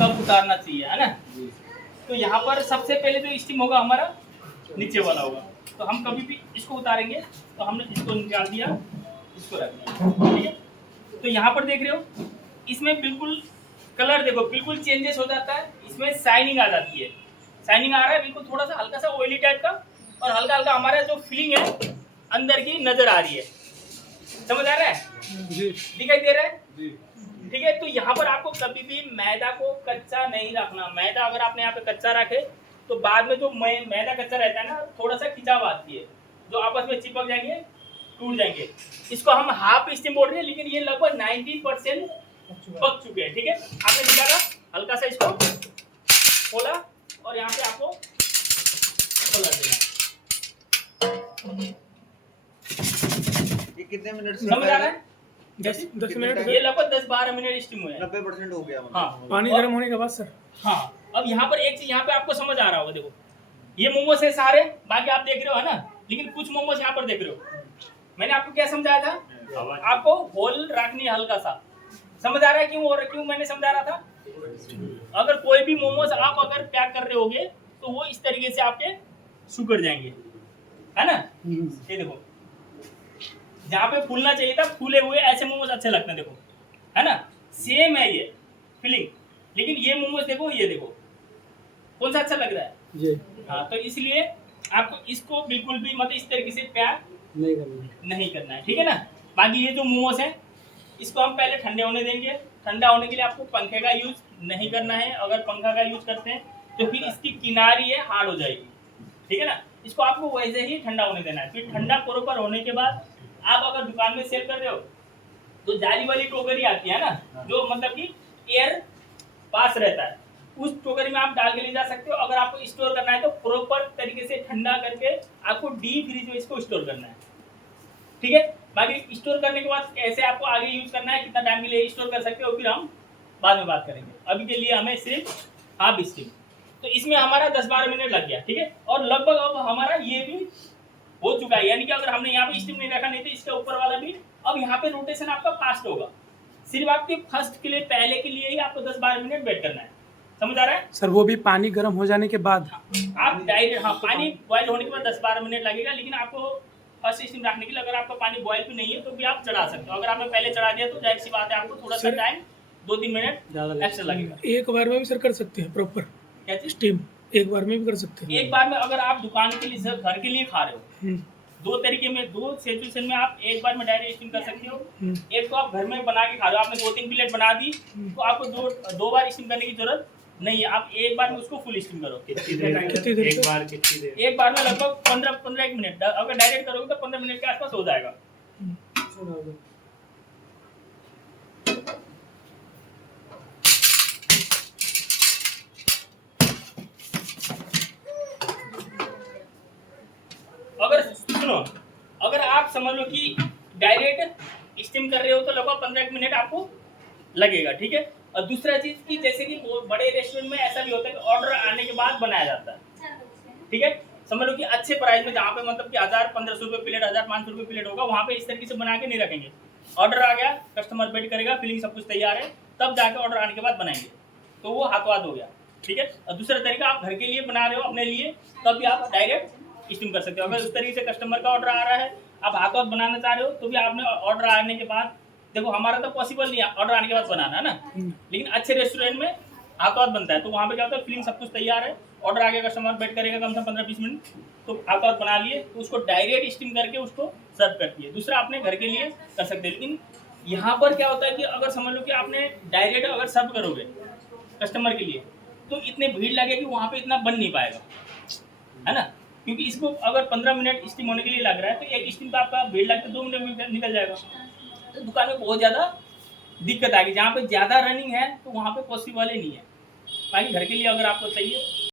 कब उतारना चाहिए, है ना। तो यहाँ पर सबसे पहले जो स्टीम होगा हमारा नीचे वाला होगा, तो हम कभी भी इसको उतारेंगे तो हमने इसको निकाल दिया, इसको रख दिया, ठीक है। तो यहाँ पर देख रहे हो इसमें बिल्कुल कलर देखो बिल्कुल चेंजेस हो जाता है, इसमें शाइनिंग आ जाती है, शाइनिंग आ रहा है बिल्कुल, थोड़ा सा हल्का सा ऑयली टाइप का, और हल्का हल्का हमारा जो फीलिंग है अंदर की नजर आ रही है, समझ आ रहा है जी, दिखाई दे रहा है जी, ठीक है। तो यहाँ पर आपको कभी भी मैदा को कच्चा नहीं रखना, मैदा अगर आपने यहाँ पे कच्चा रखे तो बाद में जो मैदा कच्चा रहता है ना, थोड़ा सा खिंचाव आती है, जो आपस में चिपक जाएंगे, टूट जाएंगे। इसको हम हाफ स्टीम बोल रहे हैं, लेकिन ये लगभग 90% पक चुके हैं, ठीक है। आपने निकाला, हल्का सा इसको खोला और यहाँ पे आपको खोला देना। ये कितने मिनट समझ आ रहा है? 10 मिनट। ये लगभग 10-12 मिनट स्टीम हुए हैं। 90% हो गया। हाँ, पानी गर्म होने के बाद सर। हाँ, अब यहाँ पर एक चीज यहाँ पे आपको समझ आ रहा होगा, देखो ये मोमोज है सारे, बाकी आप देख रहे हो है ना, लेकिन कुछ मोमोज यहाँ पर देख रहे हो, मैंने आपको क्या समझाया था, आपको होल रखनी है हल्का सा, समझ आ रहा है क्यों मैंने समझा रहा था। अगर कोई भी मोमोज आप अगर पैक कर रहे होगे तो वो इस तरीके से आपके सुखड़ जाएंगे, है ना। ये देखो जहाँ पे फूलना चाहिए था फूले हुए ऐसे मोमोज अच्छे लगते हैं, देखो है ना, सेम है ये फीलिंग, लेकिन ये मोमोज देखो, ये देखो कौन सा अच्छा लग रहा है जी। हाँ, तो इसलिए आपको इसको बिल्कुल भी मतलब इस तरीके से पैक नहीं करना है, ठीक है ना। बाकी ये जो मोमोज है इसको हम पहले ठंडे होने देंगे, ठंडा होने के लिए आपको पंखे का यूज नहीं करना है, अगर पंखा का यूज करते हैं तो फिर इसकी किनारी है हार्ड हो जाएगी, ठीक है ना। इसको आपको वैसे ही ठंडा होने देना है, फिर ठंडा प्रॉपर होने के बाद आप अगर दुकान में सेल कर रहे हो तो जाली वाली टोकरी आती है ना, जो मतलब कि एयर पास रहता है, उस टोकरी में आप डाल के ले जा सकते हो। अगर आपको स्टोर करना है तो प्रॉपर तरीके से ठंडा करके आपको डीप फ्रीज में इसको स्टोर करना है, ठीक है। बाकी स्टोर करने के बाद कैसे आपको आगे यूज करना है, कितना टाइम के लिए स्टोर कर सकते हो, फिर हम बाद में बात करेंगे। अभी के लिए हमें सिर्फ हाफ स्टीम, तो इसमें हमारा 10-12 मिनट लग गया, ठीक है। और लगभग अब हमारा ये भी हो चुका है, यानी कि अगर हमने यहाँ पे स्टीम नहीं रखा, नहीं तो इसके ऊपर वाला भी अब यहाँ पे रोटेशन आपका फास्ट होगा। सिर्फ आपके फर्स्ट के लिए पहले के लिए ही आपको 10-12 मिनट वेट करना है, समझ आ रहा है सर वो भी पानी गर्म हो जाने के बाद आप डायरेक्ट, हाँ पानी बॉयल होने के बाद 10-12 मिनट लगेगा, लेकिन आपको फर्स्ट स्टीम रखने के लिए अगर आपका पानी बॉयल भी नहीं है तो भी आप चढ़ा सकते हो। अगर आपने पहले चढ़ा दिया तो जाहिर सी बात है आपको थोड़ा सा टाइम 2-3 मिनट एक्स्ट्रा लगेगा। एक बार में भी सर कर सकते हैं प्रॉपर क्या चीज? स्टीम एक बार में भी कर सकते हैं। एक बार में अगर आप दुकान के लिए सिर्फ घर के लिए खा रहे हो, दो तरीके में, दो सिचुएशन में आप एक बार में डायरेक्ट स्टीम कर सकते हो। एक तो आप घर में बना के खा रहे हो, आपने 2-3 प्लेट बना दी तो आपको दो बार स्टीम करने की जरूरत नहीं है, आप एक बार में उसको फुल स्टीम करो। कितनी देर? एक बार में लगभग 15 मिनट, अगर डायरेक्ट करोगे तो 15 मिनट के आसपास हो जाएगा। अगर सुनो, अगर आप समझ लो कि डायरेक्ट स्टीम कर रहे हो तो लगभग 15 मिनट आपको लगेगा, ठीक है। और दूसरा चीज की जैसे कि बड़े रेस्टोरेंट में ऐसा भी होता है कि ऑर्डर आने के बाद बनाया जाता है, ठीक है। समझ लो कि अच्छे प्राइस में, जहाँ पे मतलब कि 1000-1500 रुपये प्लेट, 1500 रुपये प्लेट होगा, वहाँ पे इस तरीके से बना के नहीं रखेंगे। ऑर्डर आ गया, कस्टमर वेट करेगा, फिलिंग सब कुछ तैयार है, तब जाके ऑर्डर आने के बाद बनाएंगे, तो वो हाथों हाथ हो गया, ठीक है। और दूसरा तरीका आप घर के लिए बना रहे हो अपने लिए, तब भी आप डायरेक्ट स्टीम कर सकते हो। अगर उस तरीके से कस्टमर का ऑर्डर आ रहा है, आप हाथों हाथ बनाना चाह रहे हो, तो भी आपने ऑर्डर आने के बाद, देखो हमारा तो पॉसिबल नहीं है ऑर्डर आने के बाद बनाना, है ना, लेकिन अच्छे रेस्टोरेंट में हाथों हाथ बनता है, तो वहाँ पे क्या होता है, फिलिंग सब कुछ तैयार है, ऑर्डर आगे कस्टमर वेट करेगा कम से कम 15-20 मिनट, तो हाथों हाथ बना लिए तो उसको डायरेक्ट स्टीम करके उसको सर्व करती है। दूसरा अपने घर के लिए कर सकते हैं, लेकिन यहाँ पर क्या होता है कि अगर समझ लो कि आपने डायरेक्ट अगर सर्व करोगे कस्टमर के लिए तो इतने भीड़ लगेगी, वहाँ पे इतना बन नहीं पाएगा, है ना, क्योंकि इसको अगर 15 मिनट स्टीम होने के लिए लग रहा है तो एक स्टीम तो आपका भीड़ लगता 2 मिनट में निकल जाएगा, तो दुकान में बहुत ज़्यादा दिक्कत आएगी। जहाँ पे ज़्यादा रनिंग है तो वहाँ पे पॉसिबल ही नहीं है। बाकी घर के लिए अगर आपको चाहिए